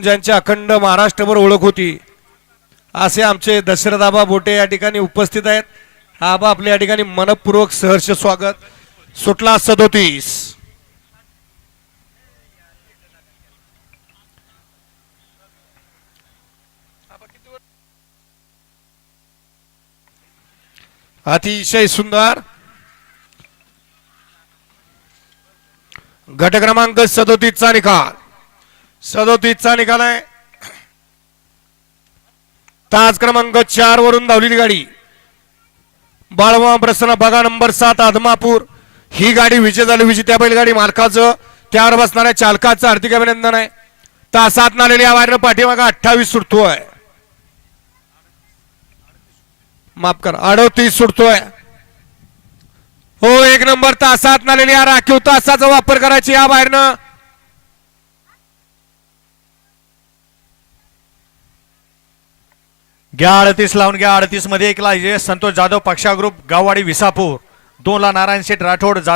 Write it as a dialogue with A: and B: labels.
A: म्हणून ज्यांची अखंड महाराष्ट्रभर ओळख होती. असे आमचे दशरथ आबा बोटे या ठिकाणी उपस्थित आहेत. आबा आपल्या या ठिकाणी मनपूर्वक सहर्ष स्वागत. सुटला सदोतीस. अतिशय सुंदर. गट क्रमांक सदोतीसचा निकाल. सदोतीसचा निकाल आहे. तास क्रमांक चार वरून धावलेली गाडी. बाळवा प्रसन्न बघा नंबर सात आदमापूर. ही गाडी विजय झाली विजेत्या बैलगाडी मालकाचं. त्यावर बसणाऱ्या चालकाचं हार्दिक अभिनंदन आहे. तासात नालेली या वायर पाठीमागा अठ्ठावीस सुटतोय. माफ कर अडोतीस सुटतोय. हो एक नंबर तासात नालेली या राखीव तासाचा वापर करायची या बाहेरनं.
B: घ्या अडतीस लावून घ्या. अडतीसमध्ये एक लाजे संतोष जाधव पक्षा ग्रुप गाववाडी विसापूर. दोन ला नारायण शेठ राठोड जा-